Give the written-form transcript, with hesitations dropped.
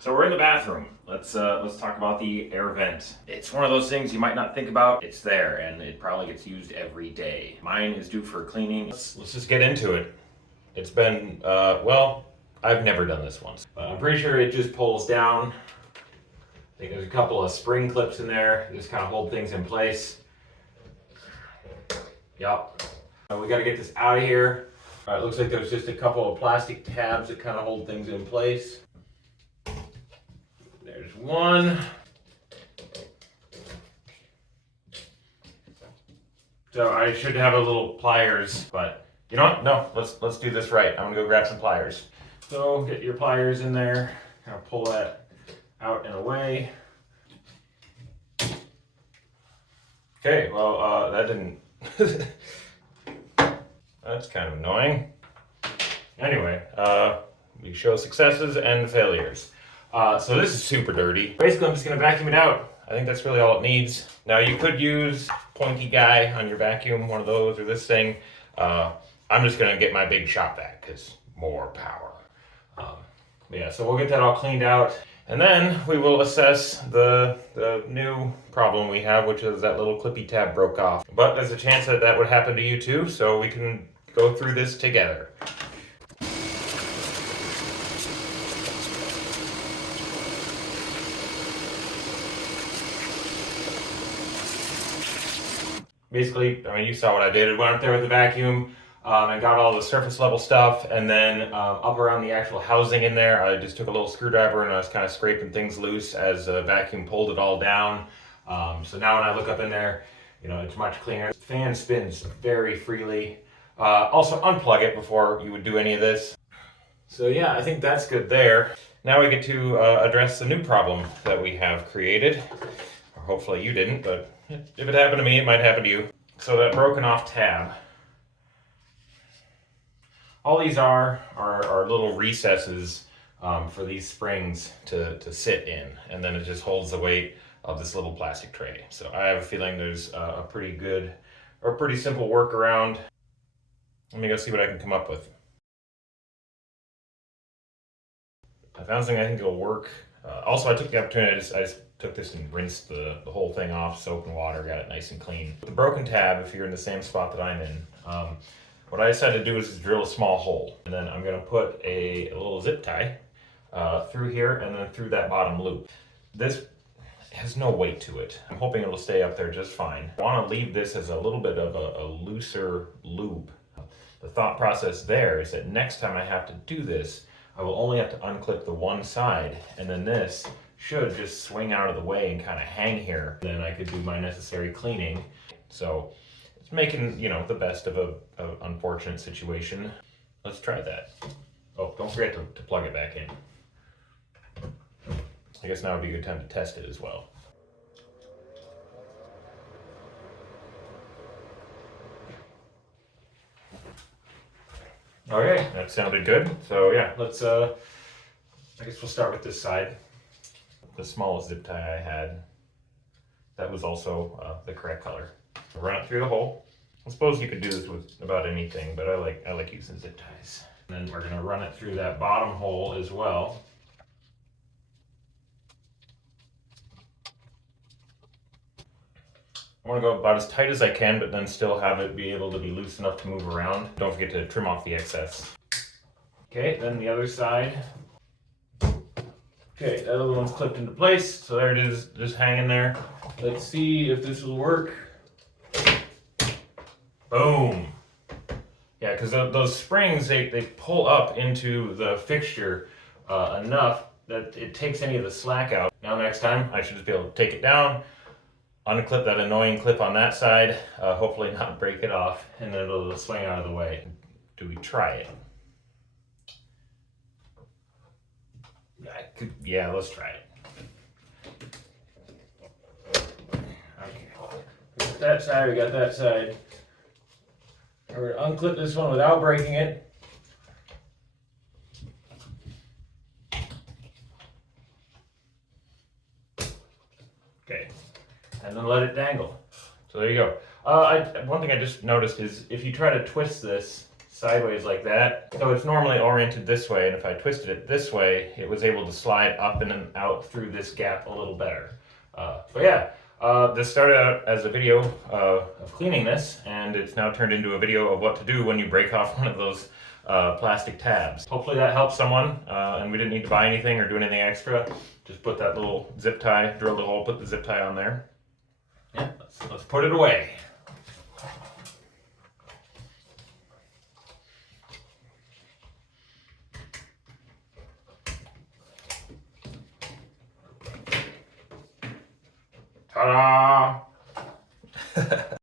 So we're in the bathroom. Let's talk about the air vent. It's one of those things you might not think about. It's there, and it probably gets used every day. Mine is due for cleaning. Let's just get into it. It's been well, I've never done this once, but I'm pretty sure it just pulls down. I think there's a couple of spring clips in there, just kind of hold things in place. Yep. We got to get this out of here. All right, looks like there's just a couple of plastic tabs that kind of hold things in place. There's one. So I should have a little pliers, but you know what? No, let's do this right. I'm gonna go grab some pliers. So get your pliers in there, kind of pull that out and away. Okay, well that didn't. That's kind of annoying. Anyway, we show successes and failures. So this is super dirty. Basically, I'm just gonna vacuum it out. I think that's really all it needs. Now you could use pointy guy on your vacuum, one of those or this thing. I'm just gonna get my big shop vac because more power. Yeah, so we'll get that all cleaned out. And then we will assess the new problem we have, which is that little clippy tab broke off. But there's a chance that that would happen to you too, so we can go through this together. Basically, I mean, you saw what I did. I went up there with the vacuum and got all the surface level stuff, and then up around the actual housing in there, I just took a little screwdriver and I was kind of scraping things loose as the vacuum pulled it all down. So now when I look up in there, you know, it's much cleaner. The fan spins very freely. Also unplug it before you would do any of this. So yeah, I think that's good there. Now we get to address the new problem that we have created. Or hopefully you didn't, but if it happened to me, it might happen to you. So that broken off tab. All these are little recesses for these springs to sit in, and then it just holds the weight of this little plastic tray. So I have a feeling there's a pretty good or pretty simple workaround. Let me go see what I can come up with. I found something I think it'll work. Also, I took the opportunity, I just took this and rinsed the whole thing off, soap and water, got it nice and clean. With the broken tab, if you're in the same spot that I'm in, what I decided to do is just drill a small hole. And then I'm gonna put a little zip tie through here and then through that bottom loop. This has no weight to it. I'm hoping it'll stay up there just fine. I wanna leave this as a little bit of a looser loop. The thought process there is that next time I have to do this, I will only have to unclip the one side, and then this should just swing out of the way and kind of hang here. Then I could do my necessary cleaning. So it's making, you know, the best of an unfortunate situation. Let's try that. Oh, don't forget to plug it back in. I guess now would be a good time to test it as well. Okay, that sounded good. So yeah, let's, I guess we'll start with this side. The smallest zip tie I had. That was also the correct color. Run it through the hole. I suppose you could do this with about anything, but I like using zip ties. And then we're gonna run it through that bottom hole as well. I want to go about as tight as I can, but then still have it be able to be loose enough to move around. Don't forget to trim off the excess. Okay, then the other side. Okay, that other one's clipped into place, so there it is, just hanging there. Let's see if this will work. Boom! Yeah, because those springs, they pull up into the fixture enough that it takes any of the slack out. Now next time, I should just be able to take it down, unclip that annoying clip on that side, hopefully not break it off, and then it'll swing out of the way. Do we try it? Yeah, let's try it. Okay, we got that side, we got that side. We're gonna unclip this one without breaking it. Okay, and then let it dangle. So there you go. One thing I just noticed is if you try to twist this, sideways like that. So it's normally oriented this way, and if I twisted it this way, it was able to slide up and out through this gap a little better. So yeah, this started out as a video of cleaning this, and it's now turned into a video of what to do when you break off one of those plastic tabs. Hopefully that helps someone, and we didn't need to buy anything or do anything extra. Just put that little zip tie, drill the hole, put the zip tie on there. Yeah, let's put it away. Ta-da!